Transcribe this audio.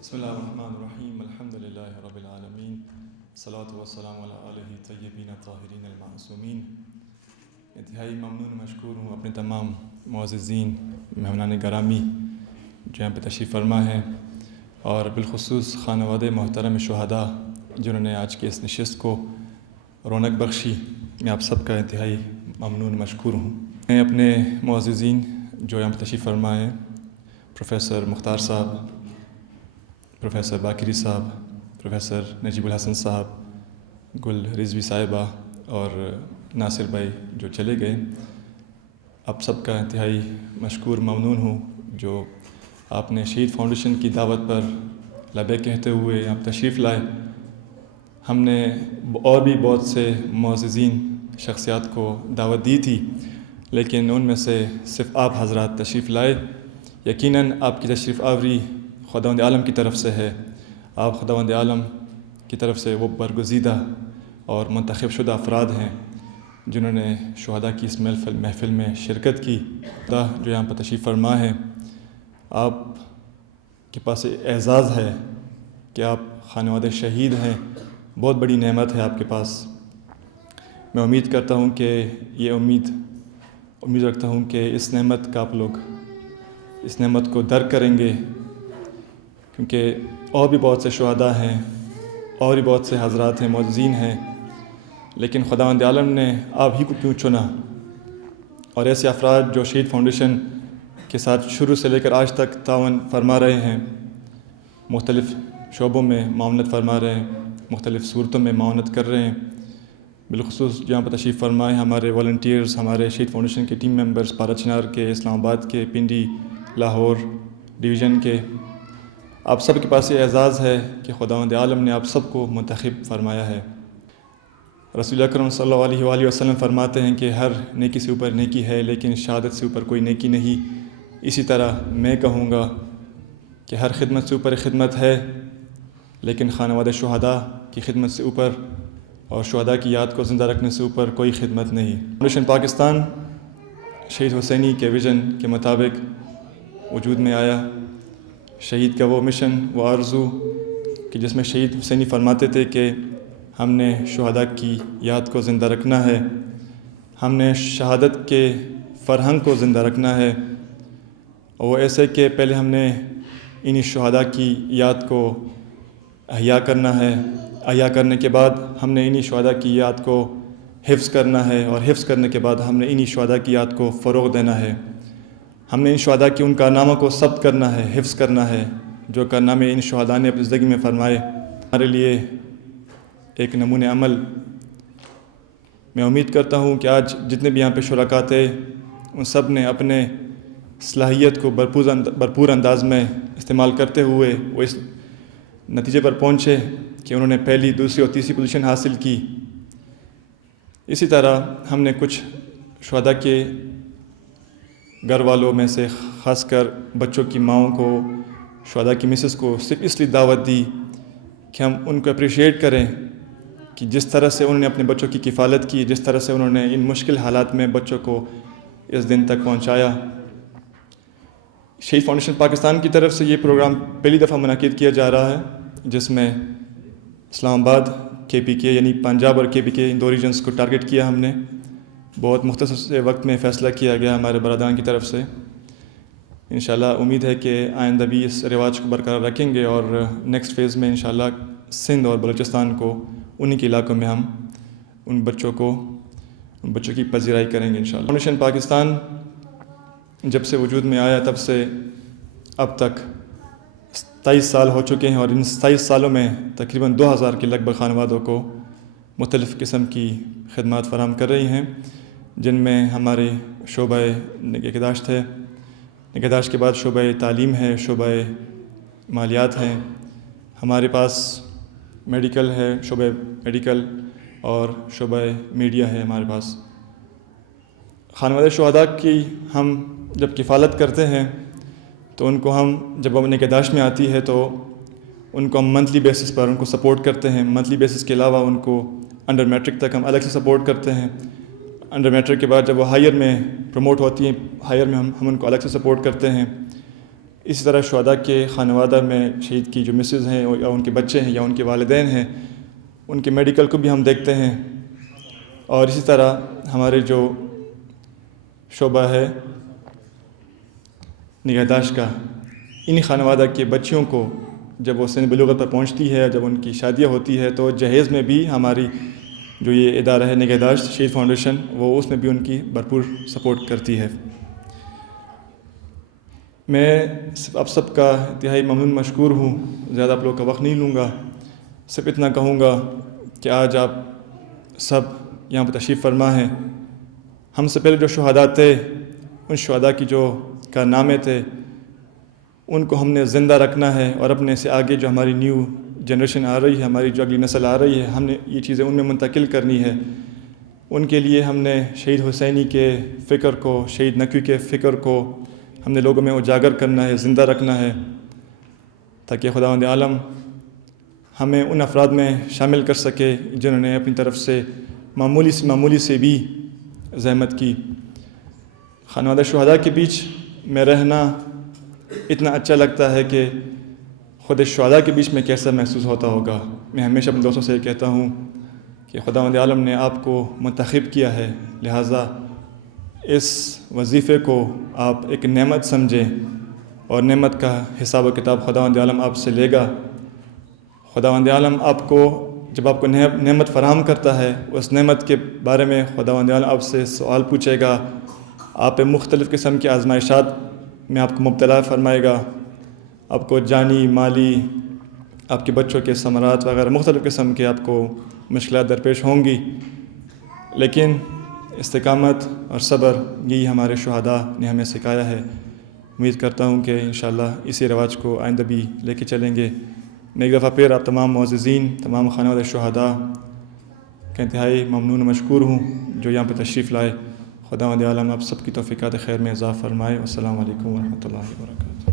بسم اللہ الرحمن الرحیم الحمد للہ رب العالمین صلاۃ والسلام علی آلہ طیبین طاہرین المعصومین۔ انتہائی ممنون مشکور ہوں اپنے تمام معززین مہمانان گرامی جو یہاں پہ تشریف فرما ہیں، اور بالخصوص خانوادہ محترم شہداء جنہوں نے آج کی اس نشست کو رونق بخشی۔ میں آپ سب کا انتہائی ممنون مشکور ہوں۔ میں اپنے معززین جو یہاں پہ تشریف فرما ہیں، پروفیسر مختار صاحب، پروفیسر باقری صاحب، پروفیسر نجیب الحسن صاحب، گل رضوی صاحبہ اور ناصر بھائی جو چلے گئے، آپ سب کا انتہائی مشکور ممنون ہوں جو آپ نے شہید فاؤنڈیشن کی دعوت پر لبیک کہتے ہوئے آپ تشریف لائے۔ ہم نے اور بھی بہت سے معززین شخصیات کو دعوت دی تھی، لیکن ان میں سے صرف آپ حضرات تشریف لائے۔ یقیناً آپ کی تشریف آوری خداوند عالم کی طرف سے ہے۔ آپ خداوند عالم کی طرف سے وہ برگزیدہ اور منتخب شدہ افراد ہیں جنہوں نے شہداء کی اس محفل میں شرکت کی۔ جو یہاں پر تشریف فرما ہے، آپ کے پاس اعزاز ہے کہ آپ خانوادہ شہید ہیں، بہت بڑی نعمت ہے آپ کے پاس۔ میں امید کرتا ہوں کہ یہ امید رکھتا ہوں کہ اس نعمت کا آپ لوگ اس نعمت کو درک کریں گے، کیونکہ اور بھی بہت سے شہداء ہیں، اور بھی بہت سے حضرات ہیں، معززین ہیں، لیکن خداوند عالم نے آپ ہی کو کیوں چنا؟ اور ایسے افراد جو شہید فاؤنڈیشن کے ساتھ شروع سے لے کر آج تک تعاون فرما رہے ہیں، مختلف شعبوں میں معاونت فرما رہے ہیں، مختلف صورتوں میں معاونت کر رہے ہیں۔ بالخصوص جہاں پر تشریف فرمائے ہمارے والنٹیئرز، ہمارے شہید فاؤنڈیشن کے ٹیم ممبرز، پارا چنار کے، اسلام آباد کے، پنڈی، لاہور ڈویژن کے، آپ سب کے پاس یہ اعزاز ہے کہ خداوند عالم نے آپ سب کو منتخب فرمایا ہے۔ رسول اکرم صلی اللہ علیہ وآلہ وسلم فرماتے ہیں کہ ہر نیکی سے اوپر نیکی ہے، لیکن شہادت سے اوپر کوئی نیکی نہیں۔ اسی طرح میں کہوں گا کہ ہر خدمت سے اوپر خدمت ہے، لیکن خانوادہ شہداء کی خدمت سے اوپر اور شہداء کی یاد کو زندہ رکھنے سے اوپر کوئی خدمت نہیں۔ فاؤنڈیشن پاکستان شہید حسینی کے ویژن کے مطابق وجود میں آیا۔ شہید کا وہ مشن، وہ آرزو کہ جس میں شہید حسینی فرماتے تھے کہ ہم نے شہداء کی یاد کو زندہ رکھنا ہے، ہم نے شہادت کے فرہنگ کو زندہ رکھنا ہے، اور وہ ایسے کہ پہلے ہم نے انہی شہداء کی یاد کو احیا کرنا ہے، احیا کرنے کے بعد ہم نے انہی شہداء کی یاد کو حفظ کرنا ہے، اور حفظ کرنے کے بعد ہم نے انہی شہداء کی یاد کو فروغ دینا ہے۔ ہم نے ان شہداء کی ان کارناموں کو ثبت کرنا ہے، حفظ کرنا ہے، جو کارنامے ان شہداء نے اپنی زندگی میں فرمائے، ہمارے لیے ایک نمونۂ عمل۔ میں امید کرتا ہوں کہ آج جتنے بھی یہاں پہ شرکاء تھے، ان سب نے اپنے صلاحیت کو بھرپور انداز میں استعمال کرتے ہوئے وہ اس نتیجے پر پہنچے کہ انہوں نے پہلی، دوسری اور تیسری پوزیشن حاصل کی۔ اسی طرح ہم نے کچھ شہداء کے گھر والوں میں سے خاص کر بچوں کی ماؤں کو، شہداء کی مسز کو صرف اس لیے دعوت دی کہ ہم ان کو اپریشیٹ کریں کہ جس طرح سے انہوں نے اپنے بچوں کی کفالت کی، جس طرح سے انہوں نے ان مشکل حالات میں بچوں کو اس دن تک پہنچایا۔ شہید فاؤنڈیشن پاکستان کی طرف سے یہ پروگرام پہلی دفعہ منعقد کیا جا رہا ہے، جس میں اسلام آباد، KPK یعنی پنجاب اور KPK ان دو ریجنز کو ٹارگٹ کیا ہم نے۔ بہت مختصر سے وقت میں فیصلہ کیا گیا ہمارے برادران کی طرف سے۔ انشاءاللہ امید ہے کہ آئندہ بھی اس رواج کو برقرار رکھیں گے، اور نیکسٹ فیز میں انشاءاللہ سندھ اور بلوچستان کو، انہی کے علاقوں میں ہم ان بچوں کی پذیرائی کریں گے انشاءاللہ۔ فاؤنڈیشن پاکستان جب سے وجود میں آیا تب سے اب تک 27 سال ہو چکے ہیں، اور ان 27 سالوں میں تقریباً 2000 کے لگ بھگ خانوادوں کو مختلف قسم کی خدمات فراہم کر رہی ہیں، جن میں ہمارے شعبہ نگہداشت ہے، نگہداشت کے بعد شعبہ تعلیم ہے، شعبہ مالیات ہیں، ہمارے پاس میڈیکل ہے، شعبہ میڈیکل، اور شعبہ میڈیا ہے ہمارے پاس۔ خانوادہ شہداء کی ہم جب کفالت کرتے ہیں تو ان کو ہم جب وہ نگہداشت میں آتی ہے تو ان کو ہم منتھلی بیسس پر ان کو سپورٹ کرتے ہیں۔ منتھلی بیسس کے علاوہ ان کو انڈر میٹرک تک ہم الگ سے سپورٹ کرتے ہیں۔ انڈر میٹرک کے بعد جب وہ ہائر میں پروموٹ ہوتی ہیں، ہائر میں ہم ان کو الگ سے سپورٹ کرتے ہیں۔ اسی طرح شہداء کے خانوادہ میں شہید کی جو مسز ہیں یا ان کے بچے ہیں یا ان کے والدین ہیں، ان کے میڈیکل کو بھی ہم دیکھتے ہیں. اور اسی طرح ہمارے جو شعبہ ہے نگہداشت کا، انہی خانوادہ کے بچیوں کو جب وہ سن بلوغت پر پہنچتی ہے، جب ان کی شادیاں ہوتی ہے، تو جہیز میں بھی ہماری جو یہ ادارہ ہے نگہداشت شہید فاؤنڈیشن، وہ اس میں بھی ان کی بھرپور سپورٹ کرتی ہے. میں آپ سب کا انتہائی ممنون مشکور ہوں. زیادہ آپ لوگ کا وقت نہیں لوں گا، صرف اتنا کہوں گا کہ آج آپ سب یہاں پہ تشریف فرما ہیں. ہم سے پہلے جو شہداء تھے، ان شہداء کی جو کارنامے تھے، ان کو ہم نے زندہ رکھنا ہے، اور اپنے سے آگے جو ہماری نیو جنریشن آ رہی ہے، ہماری جو اگلی نسل آ رہی ہے، ہم نے یہ چیزیں ان میں منتقل کرنی ہے. ان کے لیے ہم نے شہید حسینی کے فکر کو، شہید نقوی کے فکر کو ہم نے لوگوں میں اجاگر کرنا ہے، زندہ رکھنا ہے، تاکہ خداوند عالم ہمیں ان افراد میں شامل کر سکے جنہوں نے اپنی طرف سے معمولی سے بھی زحمت کی. خانوادہ شہداء کے بیچ میں رہنا اتنا اچھا لگتا ہے کہ خود شہداء کے بیچ میں کیسا محسوس ہوتا ہوگا. میں ہمیشہ اپنے دوستوں سے یہ کہتا ہوں کہ خداوند عالم نے آپ کو منتخب کیا ہے، لہٰذا اس وظیفے کو آپ ایک نعمت سمجھیں، اور نعمت کا حساب و کتاب خداوند عالم آپ سے لے گا. خداوند عالم آپ کو جب آپ کو نعمت فراہم کرتا ہے، اس نعمت کے بارے میں خداوند عالم آپ سے سوال پوچھے گا، آپ پہ مختلف قسم کی آزمائشات میں آپ کو مبتلا فرمائے گا. آپ کو جانی، مالی، آپ کے بچوں کے ثمرات وغیرہ مختلف قسم کے آپ کو مشکلات درپیش ہوں گی، لیکن استقامت اور صبر یہی ہمارے شہداء نے ہمیں سکھایا ہے. امید کرتا ہوں کہ انشاءاللہ اسی رواج کو آئندہ بھی لے کے چلیں گے. میں ایک دفعہ پھر آپ تمام معززین، تمام خانوادہ شہداء کا انتہائی ممنون مشکور ہوں جو یہاں پہ تشریف لائے. خداوند عالم آپ سب کی توفیقات خیر میں اضافہ فرمائے. والسلام علیکم ورحمۃ اللہ وبرکاتہ.